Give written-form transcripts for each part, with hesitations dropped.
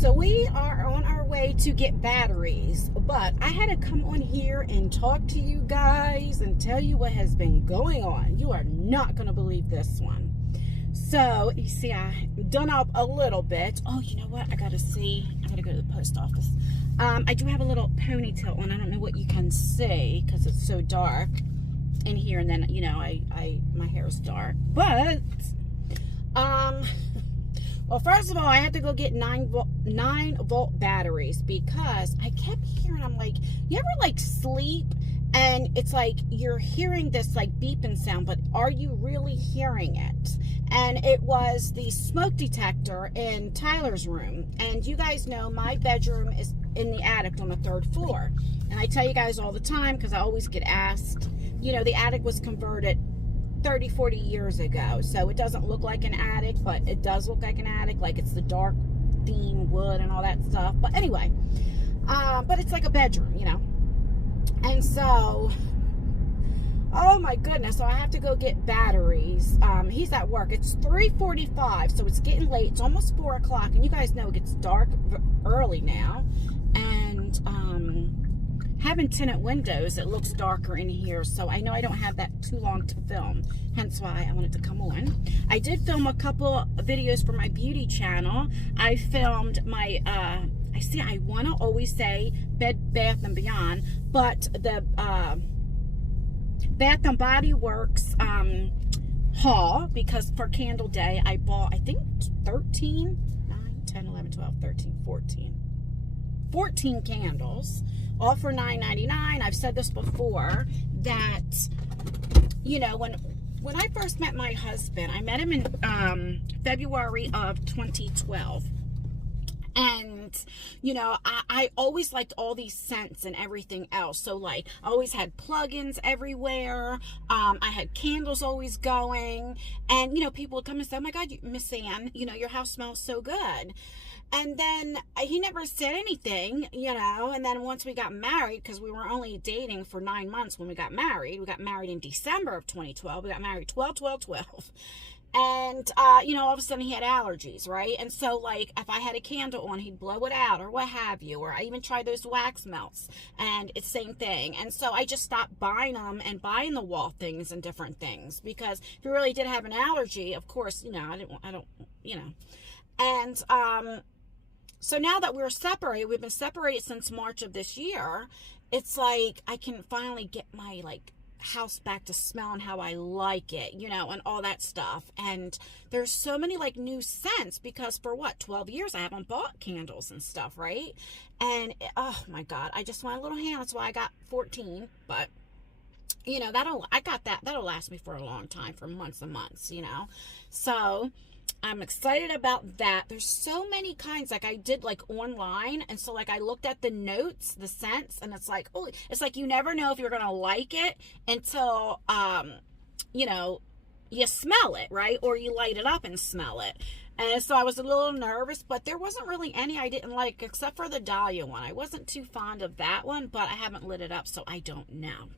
So we are on our way to get batteries, but I had to come on here and talk to you guys and tell you what has been going on. You are not going to believe this one. So, you see, I've done up a little bit. Oh, you know what? I got to go to the post office. I do have a little ponytail on. I don't know what you can see because it's so dark in here. And then, you know, my hair is dark. But, well, first of all, I had to go get 9-volt batteries because I kept hearing, I'm like, you ever like sleep and it's like you're hearing this like beeping sound, but are you really hearing it? And it was the smoke detector in Tyler's room. And you guys know my bedroom is in the attic on the 3rd floor. And I tell you guys all the time because I always get asked, you know, the attic was converted 30, 40 years ago, so it doesn't look like an attic, but it does look like an attic, like it's the dark theme wood and all that stuff. But anyway, but it's like a bedroom, you know. And so, oh my goodness, so I have to go get batteries. He's at work. It's 3:45, so it's getting late. It's almost 4 o'clock, and you guys know it gets dark early now. And having tinted windows, it looks darker in here, so I know I don't have that too long to film, hence why I wanted to come on. I did film a couple videos for my beauty channel. I filmed my I want to always say Bed Bath & Beyond, but the Bath & Body Works haul, because for Candle Day I bought, I think 13, 9, 10, 11, 12, 13, 14 candles, all for $9.99. I've said this before, that, you know, when I first met my husband, I met him in February of 2012. And, you know, I always liked all these scents and everything else. So, like, I always had plugins everywhere. I had candles always going. And, you know, people would come and say, oh, my God, Miss Ann, you know, your house smells so good. And then he never said anything, you know. And then once we got married, because we were only dating for 9 months when we got married. We got married in December of 2012. We got married 12/12/12. And, you know, all of a sudden he had allergies, right? And so, like, if I had a candle on, he'd blow it out or what have you. Or I even tried those wax melts, and it's the same thing. And so I just stopped buying them and buying the wall things and different things. Because if you really did have an allergy, of course, you know, I don't, you know. And, so now that we're separated, we've been separated since March of this year, it's like I can finally get my, like, house back to smelling how I like it, you know, and all that stuff. And there's so many like new scents because for what, 12 years I haven't bought candles and stuff, right? And oh my God, I just want a little hand. That's why I got 14, but you know, that'll last me for a long time, for months and months, you know. So I'm excited about that. There's so many kinds, like I did like online, and so like I looked at the notes, the scents, and it's like, oh, it's like you never know if you're gonna like it until you know, you smell it, right? Or you light it up and smell it. And so I was a little nervous, but there wasn't really any I didn't like except for the Dahlia one. I wasn't too fond of that one, but I haven't lit it up, so I don't know.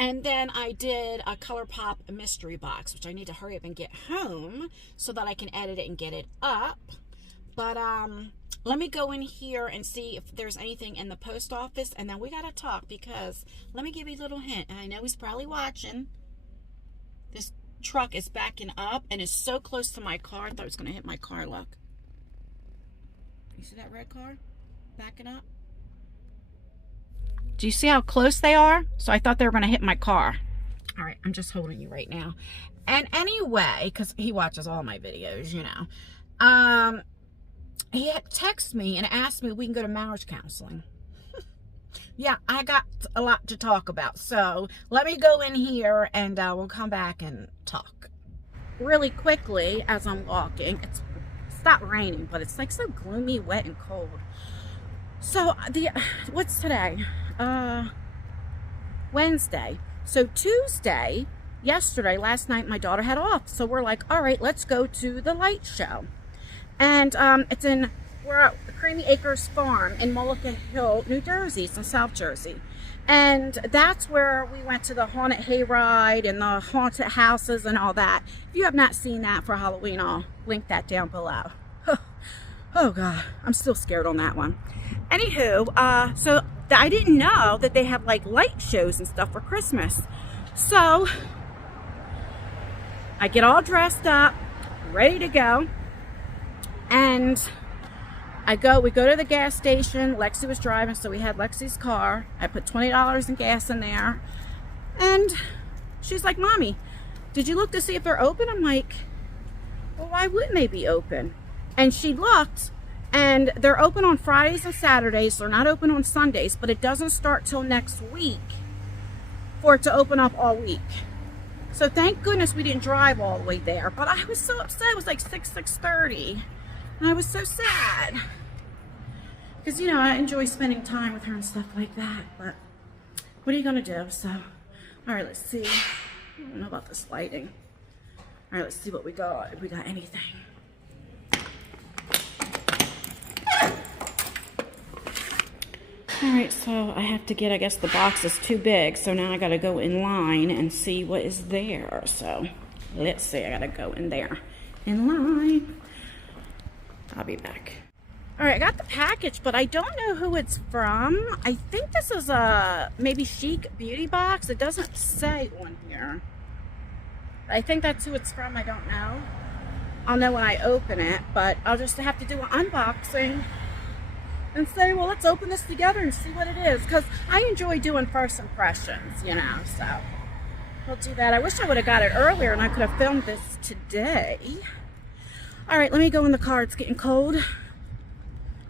And then I did a ColourPop mystery box, which I need to hurry up and get home so that I can edit it and get it up. But let me go in here and see if there's anything in the post office, and then we got to talk, because let me give you a little hint, and I know he's probably watching. This truck is backing up and is so close to my car. I thought it was going to hit my car. Look. You see that red car backing up? Do you see how close they are? So I thought they were going to hit my car. All right, I'm just holding you right now. And anyway, because he watches all my videos, you know. He had texted me and asked me if we can go to marriage counseling. Yeah, I got a lot to talk about. So let me go in here and we'll come back and talk. Really quickly, as I'm walking, it's stopped raining, but it's like so gloomy, wet, and cold. So what's today? Wednesday. So Tuesday, last night, my daughter had off. So we're like, all right, let's go to the light show. And we're at Creamy Acres Farm in Mullica Hill, New Jersey. It's in South Jersey. And that's where we went to the haunted hayride and the haunted houses and all that. If you have not seen that for Halloween, I'll link that down below. Oh God, I'm still scared on that one. Anywho, so I didn't know that they have like light shows and stuff for Christmas. So I get all dressed up, ready to go, and we go to the gas station. Lexi was driving, so we had Lexi's car. I put $20 in gas in there. And she's like, Mommy, did you look to see if they're open? I'm like, well, why wouldn't they be open? And she looked, and they're open on Fridays and Saturdays. They're not open on Sundays, but it doesn't start till next week for it to open up all week. So thank goodness we didn't drive all the way there. But I was so upset. It was like 6:30. And I was so sad. Because, you know, I enjoy spending time with her and stuff like that. But what are you going to do? So, all right, let's see. I don't know about this lighting. All right, let's see what we got. If we got anything. All right, so I have to get, I guess the box is too big. So now I got to go in line and see what is there. So let's see. I got to go in there. In line. I'll be back. All right, I got the package, but I don't know who it's from. I think this is a maybe Chic beauty box. It doesn't say on here. I think that's who it's from. I don't know. I'll know when I open it, but I'll just have to do an unboxing and say, well, let's open this together and see what it is. Because I enjoy doing first impressions, you know, so we'll do that. I wish I would have got it earlier and I could have filmed this today. All right, let me go in the car. It's getting cold.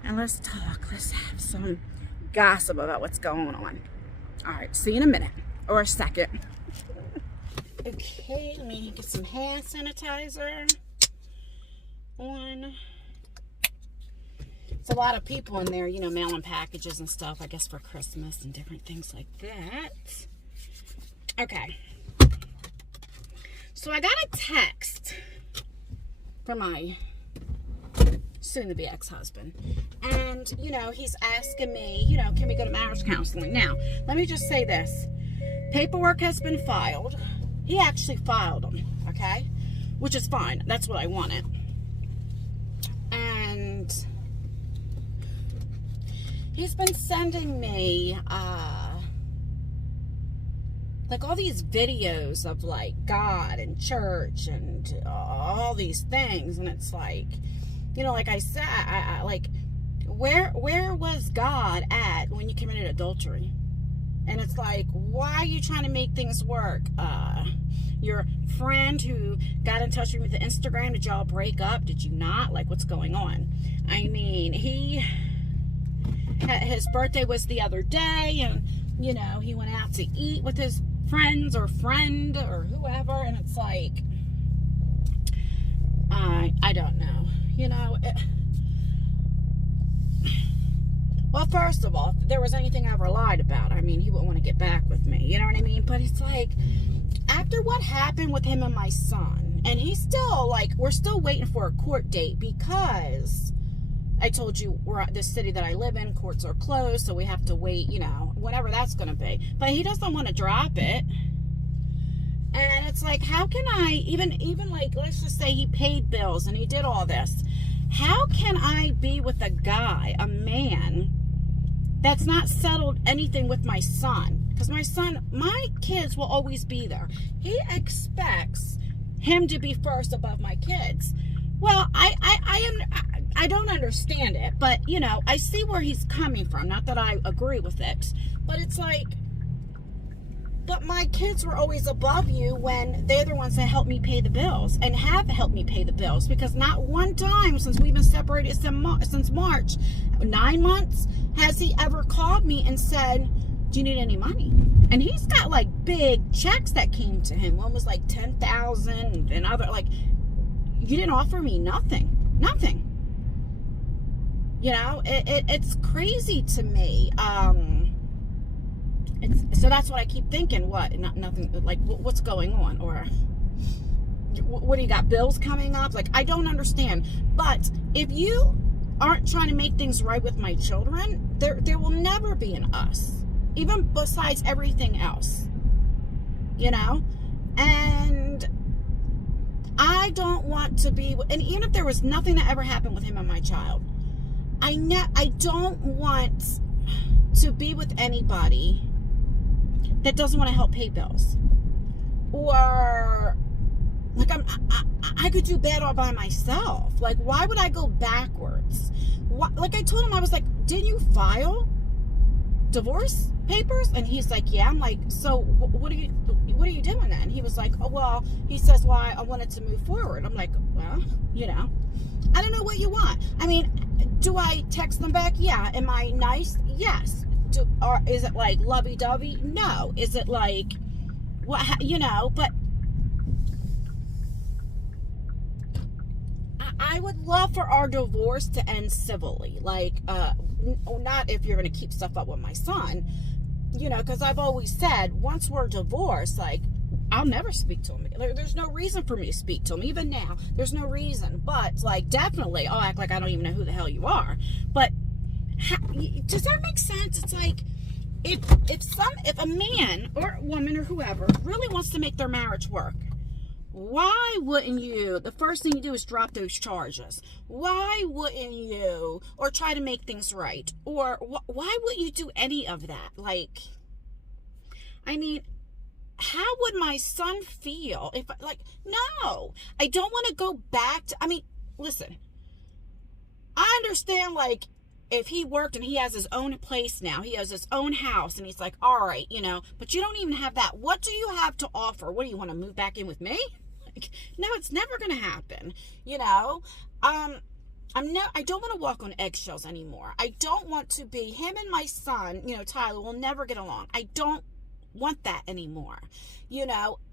And let's talk. Let's have some gossip about what's going on. All right, see you in a minute or a second. Okay, let me get some hand sanitizer on. It's a lot of people in there, you know, mailing packages and stuff, I guess for Christmas and different things like that. Okay. So I got a text from my soon-to-be ex-husband, and you know, he's asking me, you know, can we go to marriage counseling? Now let me just say this: paperwork has been filed. He actually filed them, okay, which is fine. That's what I wanted. And he's been sending me like all these videos of like God and church and all these things, and it's like, you know, like I said, I like, where was God at when you committed adultery? And it's like, why are you trying to make things work? Your friend who got in touch with me with the Instagram, did y'all break up? Did you not? Like, what's going on? I mean, his birthday was the other day, and you know, he went out to eat with his friends or friend or whoever, and it's like, I don't know, you know. Well, first of all, if there was anything I ever lied about, I mean, he wouldn't want to get back with me, you know what I mean? But it's like, after what happened with him and my son, and he's still like, we're still waiting for a court date, because I told you we're at this city that I live in, courts are closed, so we have to wait, you know, whatever that's going to be. But he doesn't want to drop it. And it's like, how can I, even like, let's just say he paid bills and he did all this. How can I be with a guy, a man, that's not settled anything with my son? Because my kids will always be there. He expects him to be first above my kids. Well, I don't understand it, but, you know, I see where he's coming from. Not that I agree with it, but it's like, but my kids were always above you when they're the ones that helped me pay the bills and have helped me pay the bills, because not one time since we've been separated since March, 9 months, has he ever called me and said, do you need any money? And he's got like big checks that came to him. One was like 10,000 and other, like, you didn't offer me nothing. You know, it's crazy to me. So that's what I keep thinking. What? Nothing. Like, what's going on? Or what do you got? Bills coming up? Like, I don't understand. But if you aren't trying to make things right with my children, there will never be an us. Even besides everything else. You know? And I don't want to be, and even if there was nothing that ever happened with him and my child, I don't want to be with anybody that doesn't want to help pay bills, or like I could do bad all by myself. Like, why would I go backwards? Like I told him, I was like, didn't you file divorce papers? And he's like, yeah. I'm like, so what are you doing then? He was like, oh, well, he says, well, I wanted to move forward. I'm like, well, I don't know what you want. I mean, do I text them back? Yeah. Am I nice? Yes. Or is it like lovey-dovey? No. Is it like, what, but I would love for our divorce to end civilly. Like, not if you're going to keep stuff up with my son, because I've always said, once we're divorced, like, I'll never speak to him. There's no reason for me to speak to him. Even now, there's no reason. But, like, definitely, I'll act like I don't even know who the hell you are. But does that make sense? It's like, if a man or a woman or whoever really wants to make their marriage work, why wouldn't you, the first thing you do is drop those charges? Why wouldn't you, or try to make things right? Or why would you do any of that? Like, I mean, how would my son feel if, like, no, I don't want to go back to, I mean, listen, I understand, like, if he worked and he has his own place now, he has his own house, and he's like, all right, but you don't even have that. What do you have to offer? What do you want to move back in with me? Like, no, it's never going to happen. I don't want to walk on eggshells anymore. I don't want to be, him and my son, Tyler, will never get along. I don't want that anymore,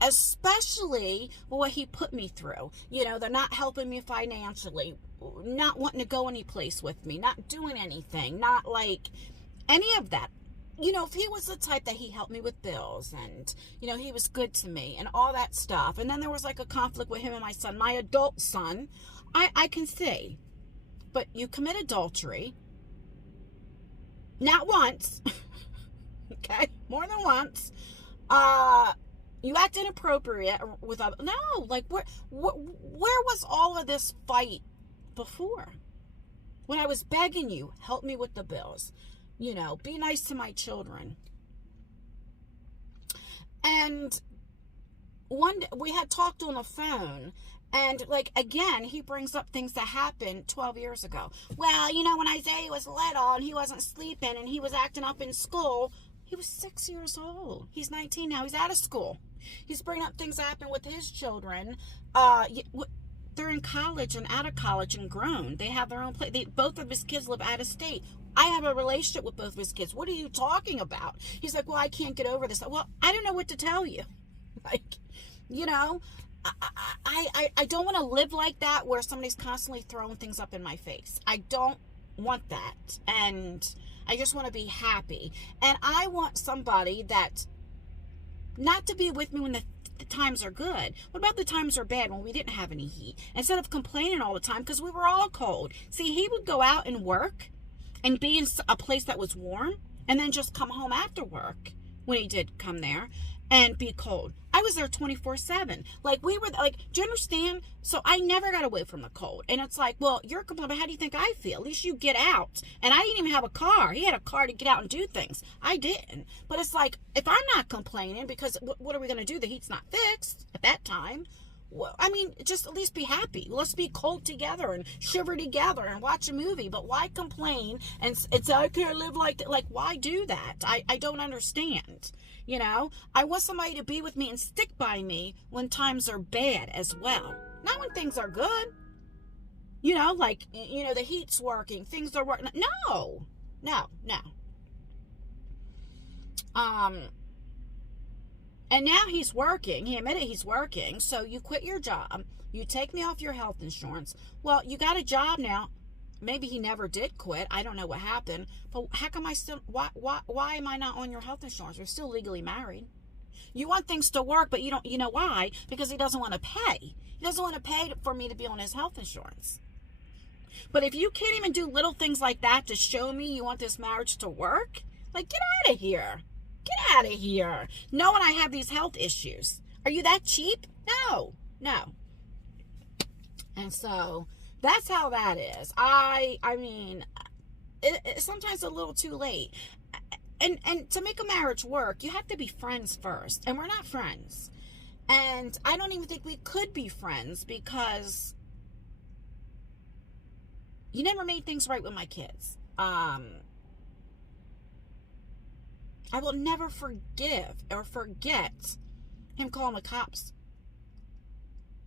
especially what he put me through. They're not helping me financially, not wanting to go any place with me, not doing anything, not like any of that. If he was the type that he helped me with bills and, he was good to me and all that stuff. And then there was like a conflict with him and my son, my adult son, I can see. But you commit adultery, not once, okay, more than once. You act inappropriate with other. No, like where was all of this fight before? When I was begging you, help me with the bills, be nice to my children. And one day we had talked on the phone, and like, again, he brings up things that happened 12 years ago. Well, when Isaiah was little and he wasn't sleeping and he was acting up in school, he was 6 years old. He's 19 now. He's out of school. He's bringing up things that happened with his children. They're in college and out of college and grown. They have their own place. Both of his kids live out of state. I have a relationship with both of his kids. What are you talking about? He's like, well, I can't get over this. Well, I don't know what to tell you. Like, I don't want to live like that where somebody's constantly throwing things up in my face. I don't want that. And I just want to be happy. And I want somebody that, not to be with me when the times are good. What about the times are bad when we didn't have any heat? Instead of complaining all the time because we were all cold. See, he would go out and work and be in a place that was warm and then just come home after work, when he did come there, and be cold. I was there 24/7. Like, we were, like, do you understand? So I never got away from the cold. And it's like, well, you're complaining, but how do you think I feel? At least you get out. And I didn't even have a car. He had a car to get out and do things. I didn't. But it's like, if I'm not complaining, because what are we going to do? The heat's not fixed at that time. Well, I mean, just at least be happy. Let's be cold together and shiver together and watch a movie. But why complain and say, I can't live like that? Like, why do that? I don't understand. I want somebody to be with me and stick by me when times are bad as well. Not when things are good. Like, the heat's working, things are working. No. And now he's working. He admitted he's working. So you quit your job. You take me off your health insurance. Well, you got a job now. Maybe he never did quit. I don't know what happened. But how come I still, why am I not on your health insurance? We're still legally married. You want things to work, but you don't, why? Because he doesn't want to pay. He doesn't want to pay for me to be on his health insurance. But if you can't even do little things like that to show me you want this marriage to work, like, get out of here. Get out of here. Knowing I have these health issues. Are you that cheap? No. And so that's how that is. I mean, it's sometimes a little too late. And to make a marriage work, you have to be friends first. And we're not friends. And I don't even think we could be friends because you never made things right with my kids. I will never forgive or forget him calling the cops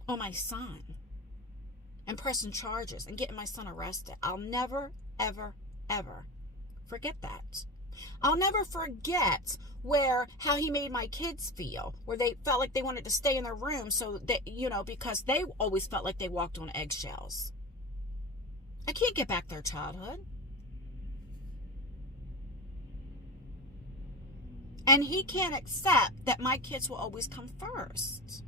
on my son and pressing charges and getting my son arrested. I'll never, ever, ever forget that. I'll never forget how he made my kids feel, where they felt like they wanted to stay in their room, so that, you know, because they always felt like they walked on eggshells. I can't get back their childhood. And he can't accept that my kids will always come first.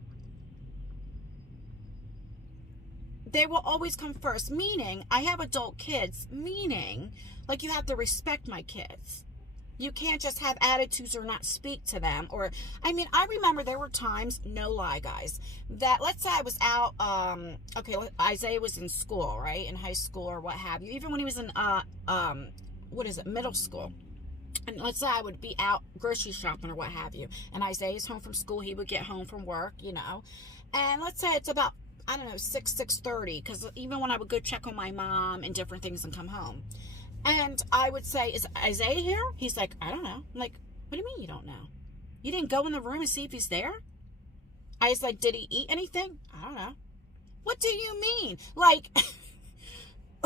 They will always come first, meaning I have adult kids, meaning like you have to respect my kids. You can't just have attitudes or not speak to them. Or, I mean, I remember there were times, no lie, guys, that let's say I was out, okay, Isaiah was in school, right? In high school or what have you. Even when he was in, middle school. And let's say I would be out grocery shopping or what have you. And Isaiah's home from school. He would get home from work, you know. And let's say it's about, I don't know, 6:30. Because even when I would go check on my mom and different things and come home. And I would say, is Isaiah here? He's like, I don't know. I'm like, what do you mean you don't know? You didn't go in the room and see if he's there? I was like, did he eat anything? I don't know. What do you mean? Like,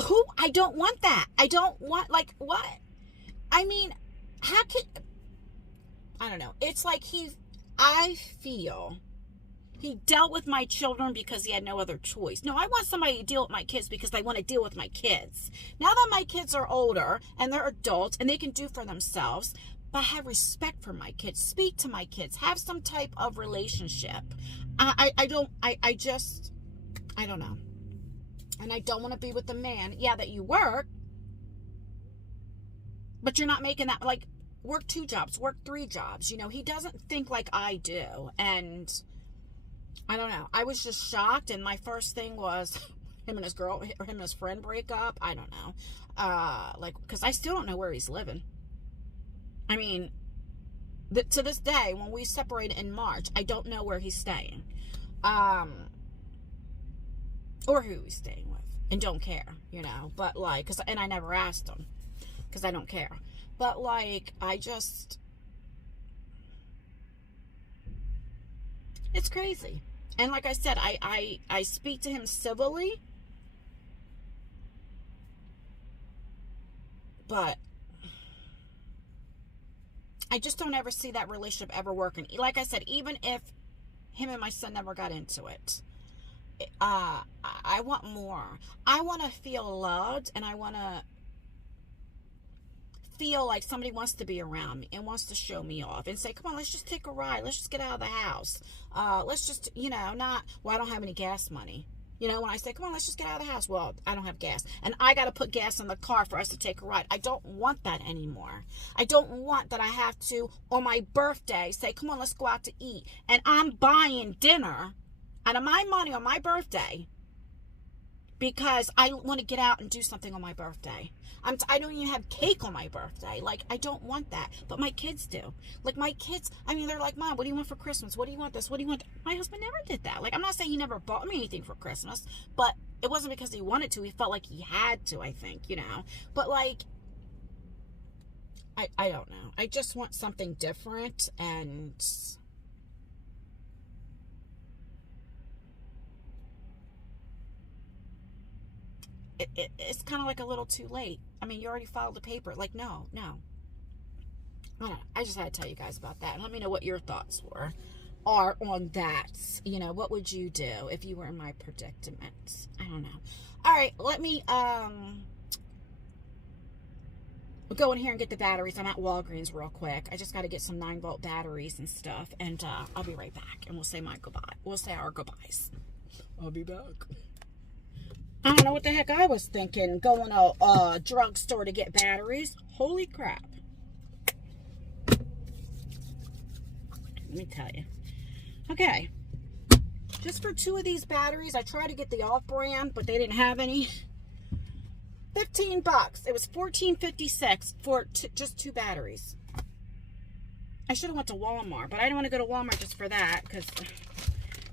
who? I don't want that. I don't want, like, what? I mean, how could, I don't know. It's like I feel he dealt with my children because he had no other choice. No, I want somebody to deal with my kids because they want to deal with my kids. Now that my kids are older and they're adults and they can do for themselves, but have respect for my kids, speak to my kids, have some type of relationship. I don't know. And I don't want to be with a man, yeah, that you work, but you're not making that, like, work 2 jobs, work 3 jobs. You know, he doesn't think like I do. And I don't know. I was just shocked, and my first thing was him and his friend break up. I don't know. Because I still don't know where he's living. I mean, to this day, when we separated in March, I don't know where he's staying. Or who he's staying with. And don't care, you know. But, like, and I never asked him. Because I don't care. But, like, it's crazy. And like I said, I speak to him civilly. But I just don't ever see that relationship ever working. Like I said, even if him and my son never got into it, I want more. I want to feel loved, and I want to feel like somebody wants to be around me and wants to show me off and say, come on, let's just take a ride. Let's just get out of the house. Let's just, you know, I don't have any gas money. You know, when I say, come on, let's just get out of the house. Well, I don't have gas. And I got to put gas in the car for us to take a ride. I don't want that anymore. I don't want that I have to, on my birthday, say, come on, let's go out to eat. And I'm buying dinner out of my money on my birthday because I want to get out and do something on my birthday. I don't even have cake on my birthday. Like, I don't want that. But my kids do. Like, my kids, I mean, they're like, Mom, what do you want for Christmas? What do you want this? What do you want that? My husband never did that. Like, I'm not saying he never bought me anything for Christmas, but it wasn't because he wanted to. He felt like he had to, I think, you know. But, like, I don't know. I just want something different, and it's kind of like a little too late. I mean, you already filed the paper. Like, no. I don't know. I just had to tell you guys about that. And let me know what your thoughts are on that. You know, what would you do if you were in my predicament? I don't know. All right, let me go in here and get the batteries. I'm at Walgreens real quick. I just got to get some 9-volt batteries and stuff. And I'll be right back. And we'll say my goodbye. We'll say our goodbyes. I'll be back. I don't know what the heck I was thinking, going to a drugstore to get batteries. Holy crap. Let me tell you. Okay. Just for 2 of these batteries, I tried to get the off-brand, but they didn't have any. $50. $15. It was $14.56 for just 2 batteries. I should have went to Walmart, but I don't want to go to Walmart just for that.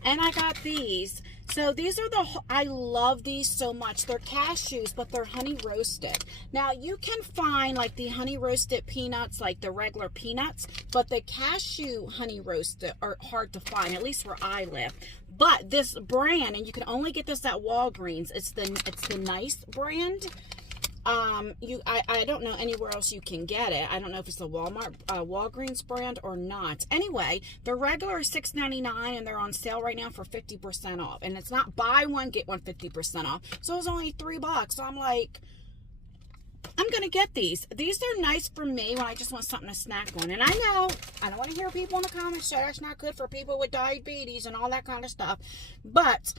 And I got these. So these are I love these so much. They're cashews, but they're honey roasted. Now you can find like the honey roasted peanuts, like the regular peanuts, but the cashew honey roasted are hard to find, at least where I live. But this brand, and you can only get this at Walgreens, it's the Nice brand. I don't know anywhere else you can get it. I don't know if it's the Walgreens brand or not. Anyway, the regular is $6.99 and they're on sale right now for 50% off. And it's not buy one, get one 50% off. So it was only $3. So I'm like, I'm going to get these. These are nice for me when I just want something to snack on. And I know, I don't want to hear people in the comments say that's not good for people with diabetes and all that kind of stuff. But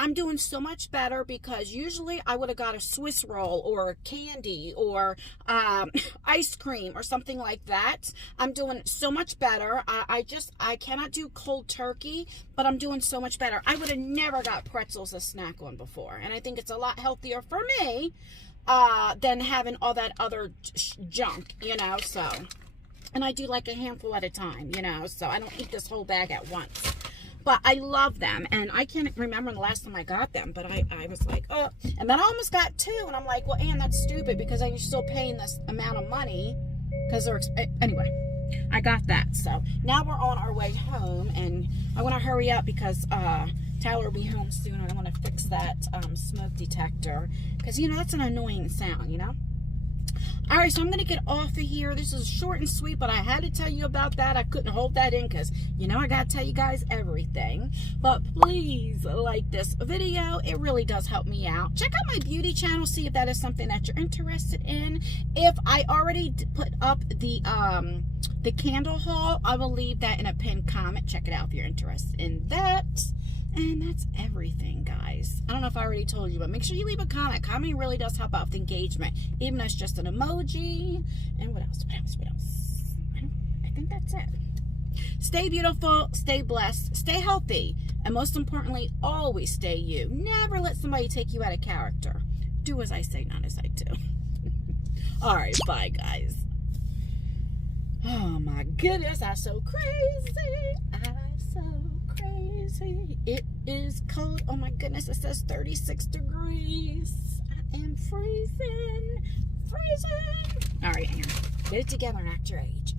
I'm doing so much better because usually I would have got a Swiss roll or candy or ice cream or something like that. I'm doing so much better. I cannot do cold turkey, but I'm doing so much better. I would have never got pretzels to snack on before. And I think it's a lot healthier for me than having all that other junk, you know, so. And I do like a handful at a time, you know, so I don't eat this whole bag at once. But I love them, and I can't remember the last time I got them, but I was like, oh, and then I almost got 2, and I'm like, well, Ann, that's stupid, because then you're still paying this amount of money, because they're, anyway, I got that, so now we're on our way home, and I want to hurry up, because Tyler will be home soon, and I want to fix that smoke detector, because, you know, that's an annoying sound, you know? Alright, so I'm going to get off of here. This is short and sweet, but I had to tell you about that. I couldn't hold that in because, you know, I got to tell you guys everything. But please like this video. It really does help me out. Check out my beauty channel. See if that is something that you're interested in. If I already put up the candle haul, I will leave that in a pinned comment. Check it out if you're interested in that. And that's everything, guys. I don't know if I already told you, but make sure you leave a comment. Commenting really does help out with engagement, even if it's just an emoji. And what else? I think that's it. Stay beautiful, stay blessed, stay healthy, and most importantly, always stay you. Never let somebody take you out of character. Do as I say, not as I do. All right, bye, guys. Oh, my goodness, I'm so crazy. I'm so crazy. It is cold. Oh my goodness, it says 36 degrees. I am freezing. All right, Aaron, get it together and act your age.